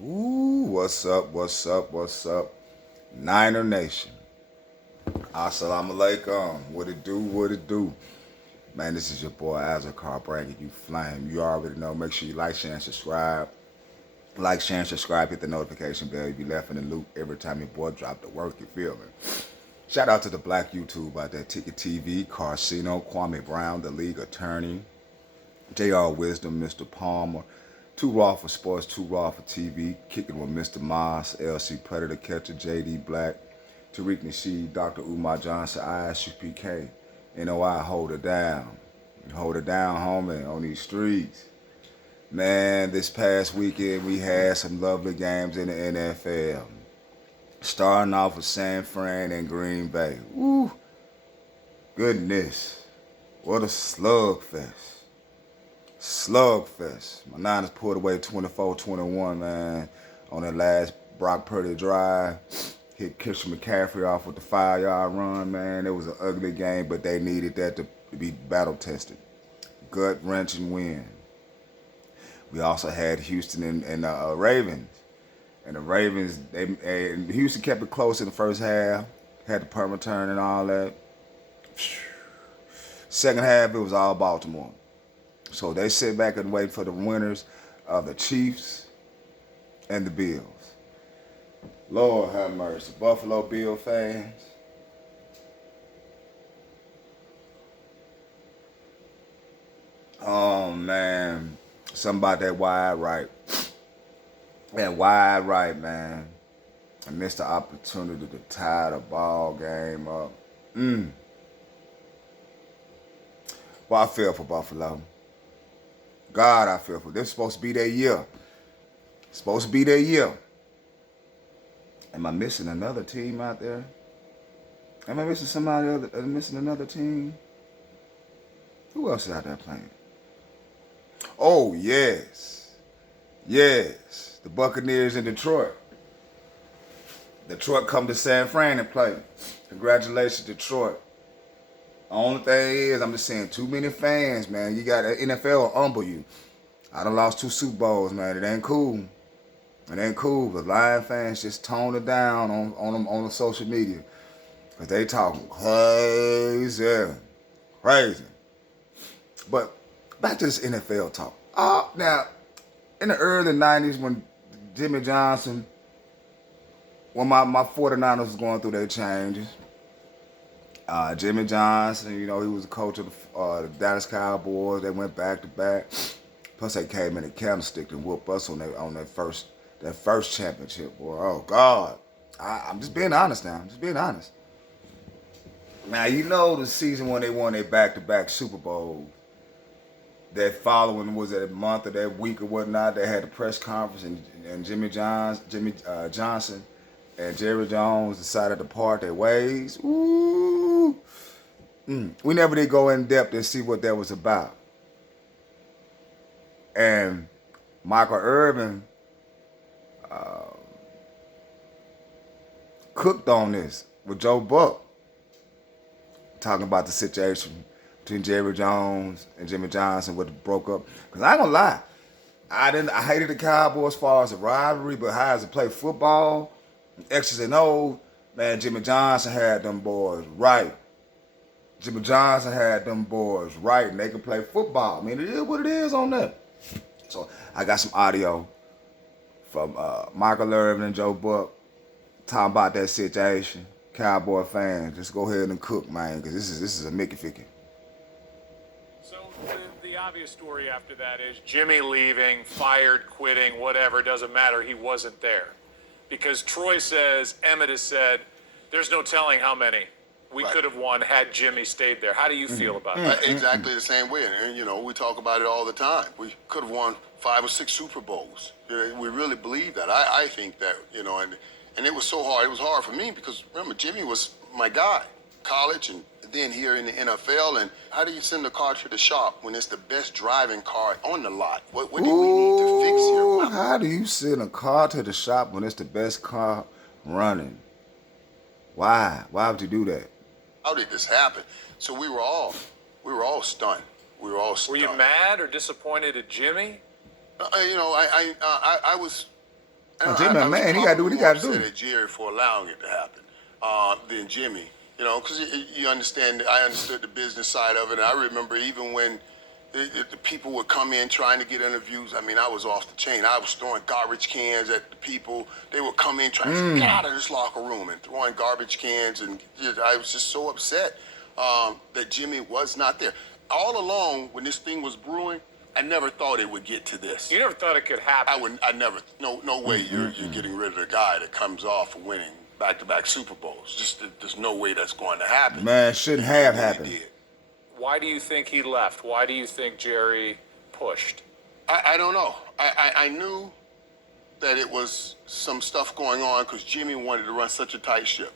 Ooh, what's up, what's up, what's up? Niner Nation. Assalamu alaikum. What it do, what it do? Man, this is your boy Azakar bringing you flame. You already know. Make sure you like, share, and subscribe. Like, share, and subscribe. Hit the notification bell. You be left in the loop every time your boy drop the work. You feel me? Shout out to the black YouTube out there. Ticket TV, Carcino, Kwame Brown, the league attorney, JR Wisdom, Mr. Palmer, Too Raw for Sports, Too Raw for TV, Kicking with Mr. Moss, LC Predator Catcher, JD Black, Tariq Nasheed, Dr. Umar Johnson, ISUPK, NOI, hold it down. Hold it down, homie, on these streets. Man, this past weekend we had some lovely games in the NFL. Starting off with San Fran and Green Bay. Woo! Goodness. What a slugfest. Slugfest. My Niners pulled away 24-21, man, on that last Brock Purdy drive. Hit Christian McCaffrey off with the 5-yard run, man. It was an ugly game, but they needed that to be battle-tested. Gut-wrenching win. We also had Houston and Ravens. And the Ravens, Houston kept it close in the first half. Had the punt return and all that. Second half, it was all Baltimore. So they sit back and wait for the winners of the Chiefs and the Bills. Lord have mercy. Buffalo Bill fans. Oh, man. Something about that wide right. That wide right, man. I missed the opportunity to tie the ball game up. Well, I feel for Buffalo. God, I feel for them. This is supposed to be their year. It's supposed to be their year. Am I missing another team out there? Am I missing somebody other? Missing another team? Who else is out there playing? Oh, yes. Yes. The Buccaneers in Detroit. Detroit come to San Fran and play. Congratulations, Detroit. Only thing is, I'm just saying, too many fans, man. You got NFL will humble you. I done lost 2 Super Bowls, man. It ain't cool. It ain't cool. But Lion fans just tone it down on the social media. Because they talking crazy. Crazy. But back to this NFL talk. Now, in the early 90s when Jimmy Johnson, when my 49ers was going through their changes, Jimmy Johnson, you know, he was the coach of the Dallas Cowboys. They went back to back. Plus, they came in a candlestick and whooped us on that first championship. Boy, oh God! I'm just being honest now. I'm just being honest. Now you know the season when they won their back-to-back Super Bowl. That following was that month or that week or whatnot. They had a press conference and Jimmy Johnson and Jerry Jones decided to part their ways. Ooh. We never did go in depth and see what that was about. And Michael Irvin cooked on this with Joe Buck, talking about the situation between Jerry Jones and Jimmy Johnson, what broke up. Because I ain't gonna lie, I hated the Cowboys as far as the rivalry, but how as to play football, X's and O's, man, Jimmy Johnson had them boys right. Jimmy Johnson had them boys right, and they can play football. I mean, it is what it is on that. So I got some audio from Michael Irvin and Joe Buck talking about that situation. Cowboy fans, just go ahead and cook, man, because this is a Mickey Ficky. So the obvious story after that is Jimmy leaving, fired, quitting, whatever, doesn't matter. He wasn't there. Because Troy says, Emmett has said, there's no telling how many we could have won had Jimmy stayed there. How do you feel about that? Exactly the same way. And, you know, we talk about it all the time. We could have won 5 or 6 Super Bowls. We really believe that. I think that, you know, and it was so hard. It was hard for me because, remember, Jimmy was my guy. College and then here in the NFL. And how do you send a car to the shop when it's the best driving car on the lot? What do we need to fix here? How do you send a car to the shop when it's the best car running? Why? Why would you do that? How did this happen? So we were all stunned. We were all stunned. Were you mad or disappointed at Jimmy? You know, I was And Jimmy, I was man, he got to do what probably he more got to upset do. at Jerry for allowing it to happen than Jimmy. You know, because you understand. I understood the business side of it. And I remember even when the people would come in trying to get interviews. I mean, I was off the chain. I was throwing garbage cans at the people. They would come in trying to say, get out of this locker room and throwing garbage cans. And I was just so upset that Jimmy was not there. All along, when this thing was brewing, I never thought it would get to this. You never thought it could happen. I never. No way. You're getting rid of the guy that comes off of winning back-to-back Super Bowls. Just there's no way that's going to happen. Man, shouldn't have And he happened. did. Why do you think he left? Why do you think Jerry pushed? I don't know. I knew that it was some stuff going on because Jimmy wanted to run such a tight ship.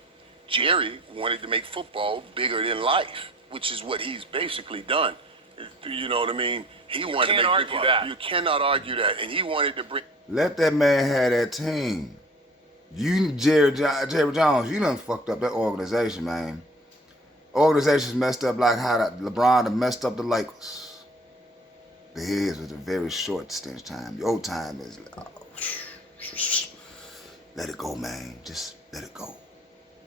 Jerry wanted to make football bigger than life, which is what he's basically done. You know what I mean? He wanted to make argue that. You cannot argue that. And he wanted to bring. Let that man have that team. You, Jerry Jones, you done fucked up that organization, man. Organization's messed up like how LeBron done messed up the Lakers. But his was a very short stint time. Your time is let it go, man. Just let it go.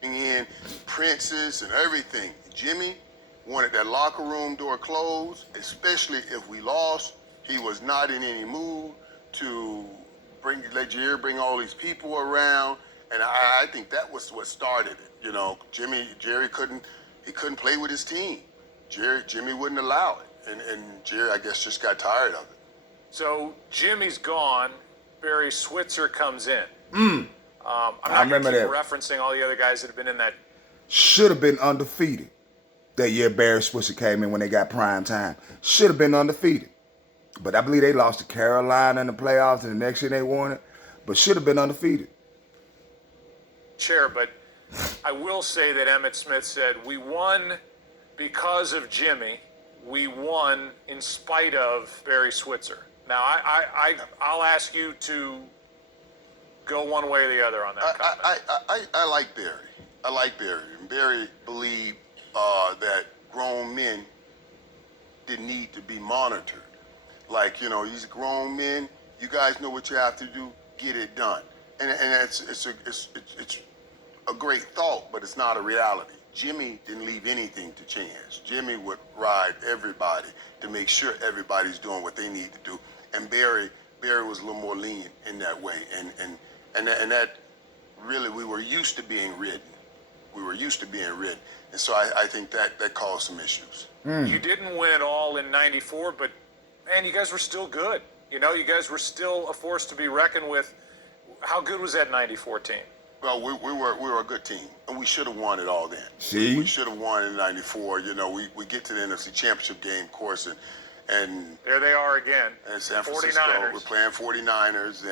In princes and everything. Jimmy wanted that locker room door closed, especially if we lost. He was not in any mood to let Jerry bring all these people around, and I think that was what started it. You know, Jerry couldn't play with his team. Jimmy wouldn't allow it, and Jerry, I guess, just got tired of it. So Jimmy's gone. Barry Switzer comes in. I remember that. Referencing all the other guys that have been in that. Should have been undefeated. That year Barry Switzer came in when they got prime time. Should have been undefeated. But I believe they lost to Carolina in the playoffs, and the next year they won it. But should have been undefeated. Chair, but I will say that Emmitt Smith said, we won because of Jimmy. We won in spite of Barry Switzer. Now, I'll ask you to go one way or the other on that comment. I like Barry. I like Barry. And Barry believed that grown men didn't need to be monitored. Like, you know, these grown men, you guys know what you have to do, get it done. And it's a great thought, but it's not a reality. Jimmy didn't leave anything to chance. Jimmy would ride everybody to make sure everybody's doing what they need to do. And Barry was a little more lenient in that way. And that really, we were used to being ridden. And so I think that caused some issues. You didn't win it all in '94, but man, you guys were still good. You know, you guys were still a force to be reckoned with. How good was that '94 team? Well, we were a good team, and we should have won it all then. See? We should have won in '94. You know, we get to the NFC Championship game, of course, and There they are again. and San Francisco, 49ers. we're playing 49ers,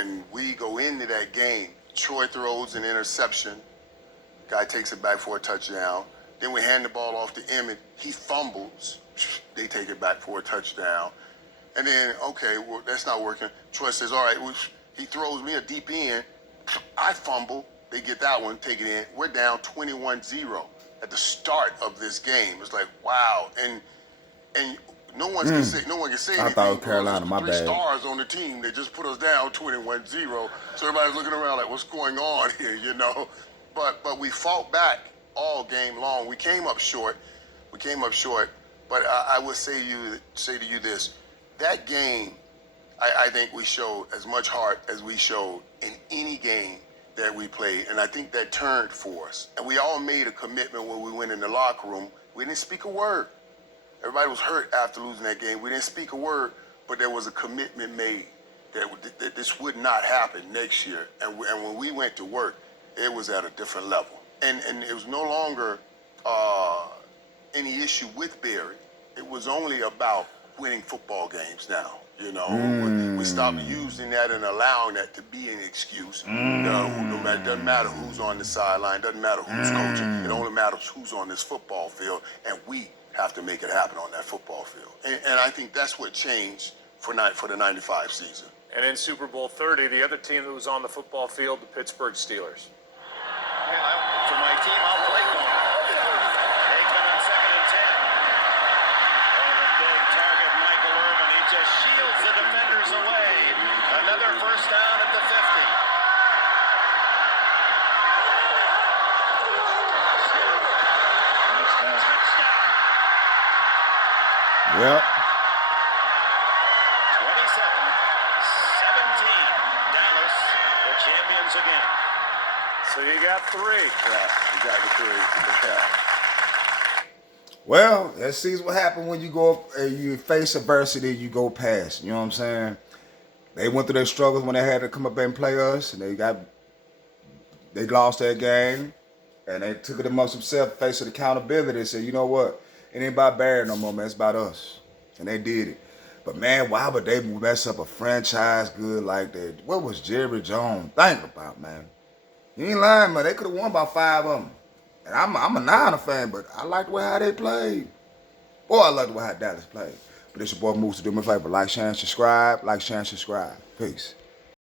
and we go into that game. Troy throws an interception. Guy takes it back for a touchdown. Then we hand the ball off to Emmett. He fumbles. They take it back for a touchdown. And then, okay, well, that's not working. Troy says, all right, he throws me a deep end. I fumble. They get that one, take it in. We're down 21-0 at the start of this game. It's like, wow. And no one can say anything. I thought it was Carolina, my Three bad. stars on the team. They just put us down 21-0. So everybody's looking around like, what's going on here, you know? But we fought back all game long. We came up short. But I would say to you this. That game, I think we showed as much heart as we showed in any game that we played. And I think that turned for us. And we all made a commitment when we went in the locker room. We didn't speak a word. Everybody was hurt after losing that game. We didn't speak a word, but there was a commitment made that this would not happen next year. And when we went to work, it was at a different level. And it was no longer any issue with Barry. It was only about winning football games now. You know, we stopped using that and allowing that to be an excuse. Doesn't matter who's on the sideline, doesn't matter who's coaching. It only matters who's on this football field, and we have to make it happen on that football field. And I think that's what changed for the '95 season. And in Super Bowl 30, the other team that was on the football field, the Pittsburgh Steelers. For my team, I'll play for them. They come on 2nd and 10. Oh, the big target, Michael Irvin. He just shields the defenders away. Another first down at the 15. Yep. 27-17. Dallas, the champions again. So you got 3. Yeah, you got the 3. Yeah. Well, let's see what happens when you go up and you face adversity, you go past. You know what I'm saying? They went through their struggles when they had to come up and play us, and they lost their game, and they took it amongst themselves, faced with accountability, and said, you know what? It ain't about Barry no more, man. It's about us. And they did it. But, man, why would they mess up a franchise good like that? What was Jerry Jones thinking about, man? You ain't lying, man. They could have won about 5 of them. And I'm a Niner fan, but I like the way how they played. Boy, I like the way how Dallas played. But it's your boy Moose to do me a favor. Like, share, and subscribe. Like, share, and subscribe. Peace.